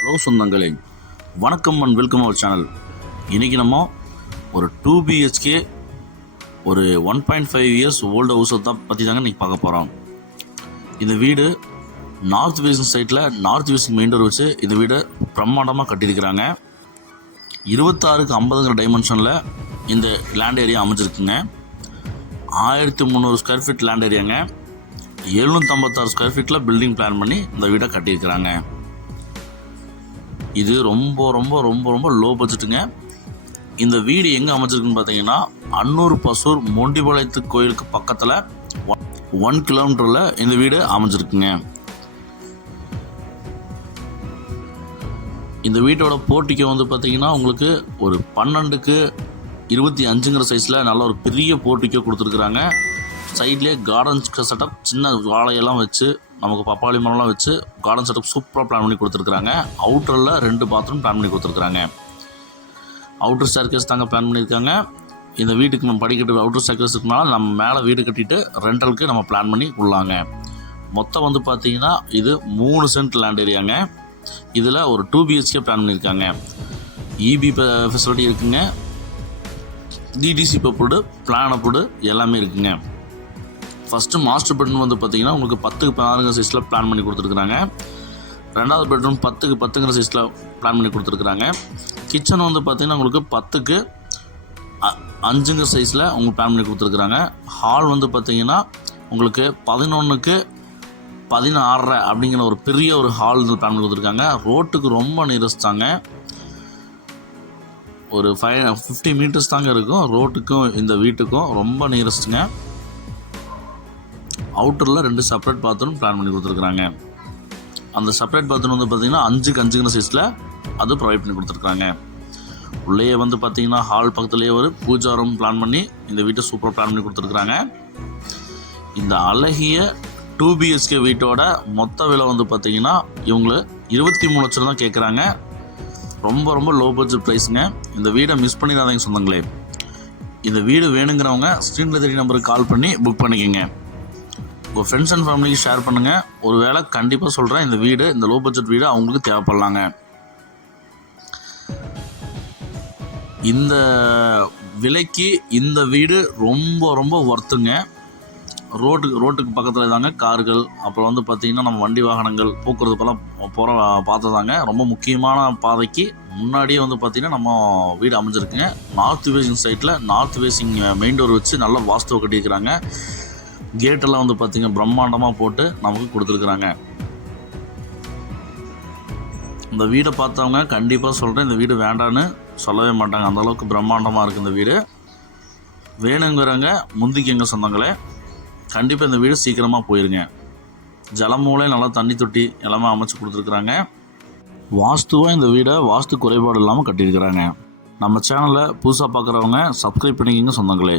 Hello சொந்தங்களே, வணக்கம் and welcome our channel. இன்றைக்கி நம்ம ஒரு 2 BHK ஒரு 1.5 இயர்ஸ் ஓல்டு ஹவுஸை தான் பற்றி தாங்க இன்றைக்கி பார்க்க போகிறோம். இந்த வீடு நார்த் வெஸ்ட் சைட்டில் நார்த் வெஸ்ட் மெயின் டோர் வச்சு இந்த வீடை பிரம்மாண்டமாக கட்டியிருக்கிறாங்க. 26க்கு 50ங்கிற டைமென்ஷனில் இந்த லேண்ட் ஏரியா அமைஞ்சிருக்குங்க. 1300 ஸ்கொயர் ஃபீட் லேண்ட் ஏரியாங்க. 756 ஸ்கொயர் ஃபீட்டில் பில்டிங் பிளான் பண்ணி இந்த வீடை கட்டியிருக்கிறாங்க. இது ரொம்ப ரொம்ப ரொம்ப ரொம்ப லோ பட்ஜெட்டுங்க. இந்த வீடு எங்கே அமைச்சிருக்குன்னு பார்த்தீங்கன்னா, அன்னூர் பசூர் மொண்டிபாளையத்து கோயிலுக்கு பக்கத்தில் 1 கிலோமீட்டரில் இந்த வீடு அமைஞ்சிருக்குங்க. இந்த வீட்டோட போர்ட்டிக்கோ வந்து பார்த்தீங்கன்னா உங்களுக்கு ஒரு 12க்கு 25ங்கிற சைஸில் நல்ல ஒரு பெரிய போர்ட்டிக்கோ கொடுத்துருக்குறாங்க. சைட்லேயே கார்டன் செட்டப், சின்ன வாழையெல்லாம் வச்சு, நமக்கு பப்பாளி மரம்லாம் வச்சு கார்டன் செட்டப் சூப்பராக பிளான் பண்ணி கொடுத்துருக்குறாங்க. அவுட்டரில் 2 பாத்ரூம் பிளான் பண்ணி கொடுத்துருக்குறாங்க. அவுட்டர் ஸ்டேர்கேஸ் தாங்க பிளான் பண்ணியிருக்காங்க. இந்த வீட்டுக்கு நம்ம படிக்கட்டு அவுட்டர் ஸ்டேர்கேஸ் இருக்கனால நம்ம மேலே வீடு கட்டிட்டு ரெண்டலுக்கு நம்ம பிளான் பண்ணி உள்ளாங்க. மொத்தம் வந்து பார்த்தீங்கன்னா இது 3 சென்ட் லேண்ட் ஏரியாங்க. இதில் ஒரு 2 BHK பிளான் பண்ணியிருக்காங்க. EB ஃபெசிலிட்டி இருக்குங்க. DDC அப்ரூவ்டு, பிளான் அப்ரூவ்டு எல்லாமே இருக்குங்க. ஃபஸ்ட்டு மாஸ்டர் பெட்ரூம் வந்து பார்த்தீங்கன்னா உங்களுக்கு 10க்கு 16ங்கிற சைஸில் பிளான் பண்ணி கொடுத்துருக்குறாங்க. ரெண்டாவது பெட்ரூம் 10க்கு 10ங்கிற சைஸில் பிளான் பண்ணி கொடுத்துருக்குறாங்க. கிச்சன் வந்து பார்த்தீங்கன்னா உங்களுக்கு 10க்கு 5ங்கிற சைஸில் உங்களுக்கு பிளான் பண்ணி கொடுத்துருக்குறாங்க. ஹால் வந்து பார்த்தீங்கன்னா உங்களுக்கு 11க்கு 16.5 அப்படிங்கிற ஒரு பெரிய ஒரு ஹால் பிளான் பண்ணி கொடுத்துருக்காங்க. ரோட்டுக்கு ரொம்ப நியரஸ்டாங்க. ஒரு 50 மீட்டர்ஸ் தாங்க இருக்கும் ரோட்டுக்கும் இந்த வீட்டுக்கும், ரொம்ப நியரஸ்ட்டுங்க. அவுட்டரில் 2 செப்பரேட் பாத்ரூம் பிளான் பண்ணி கொடுத்துருக்குறாங்க. அந்த செப்பரேட் பாத்ரூம் வந்து பார்த்திங்கன்னா 5க்கு 5ங்கிற சைஸில் அது ப்ரொவைட் பண்ணி கொடுத்துருக்குறாங்க. உள்ளே வந்து பார்த்திங்கன்னா ஹால் பக்கத்துலேயே ஒரு பூஜா ரூம் பிளான் பண்ணி இந்த வீட்டை சூப்பராக பிளான் பண்ணி கொடுத்துருக்குறாங்க. இந்த அழகிய 2 BHK வீட்டோட மொத்த விலை வந்து பார்த்திங்கன்னா இவங்க 23 லட்சம் தான் கேட்குறாங்க. ரொம்ப ரொம்ப லோ பட்ஜெட் ப்ரைஸுங்க. இந்த வீடை மிஸ் பண்ணிடாதீங்க சொந்தங்களே. இந்த வீடு வேணுங்கிறவங்க ஸ்க்ரீனில் தெரிய நம்பருக்கு கால் பண்ணி புக் பண்ணிக்கோங்க. உங்கள் ஃப்ரெண்ட்ஸ் அண்ட் ஃபேமிலிக்கு ஷேர் பண்ணுங்கள். ஒரு வேளை கண்டிப்பாக சொல்கிறேன், இந்த வீடு, இந்த லோ பட்ஜெட் வீடு அவங்களுக்கு தேவைப்படலாங்க. இந்த விலைக்கு இந்த வீடு ரொம்ப ரொம்ப ஒர்த்துங்க. ரோட்டுக்கு பக்கத்தில் தாங்க கார்கள், அப்புறம் வந்து பார்த்திங்கன்னா நம்ம வண்டி வாகனங்கள் போக்குவரத்துப்பெல்லாம் பார்த்ததாங்க. ரொம்ப முக்கியமான பாதைக்கு முன்னாடியே வந்து பார்த்திங்கன்னா நம்ம வீடு அமைஞ்சிருக்குங்க. நார்த் வேசிங் சைட்டில் நார்த் வேசிங் மெயின் டோர் வச்சு நல்லா வாஸ்துவை கட்டியிருக்கிறாங்க. கேட்டெல்லாம் வந்து பார்த்திங்கன்னா பிரம்மாண்டமாக போட்டு நமக்கு கொடுத்துருக்குறாங்க. இந்த வீடை பார்த்தவங்க கண்டிப்பாக சொல்கிறேன், இந்த வீடு வேண்டான்னு சொல்லவே மாட்டாங்க. அந்தளவுக்கு பிரம்மாண்டமாக இருக்குது இந்த வீடு. வேணுங்கிறவங்க முந்திக்கங்க சொந்தங்களே. கண்டிப்பாக இந்த வீடு சீக்கிரமாக போயிருங்க. ஜலமூலை நல்லா தண்ணி தொட்டி எல்லாமே அமைச்சு கொடுத்துருக்குறாங்க. வாஸ்துவாக இந்த வீடை வாஸ்து குறைபாடு இல்லாமல் கட்டியிருக்கிறாங்க. நம்ம சேனலை புதுசாக பார்க்குறவங்க சப்ஸ்கிரைப் பண்ணிக்கங்க சொந்தங்களே.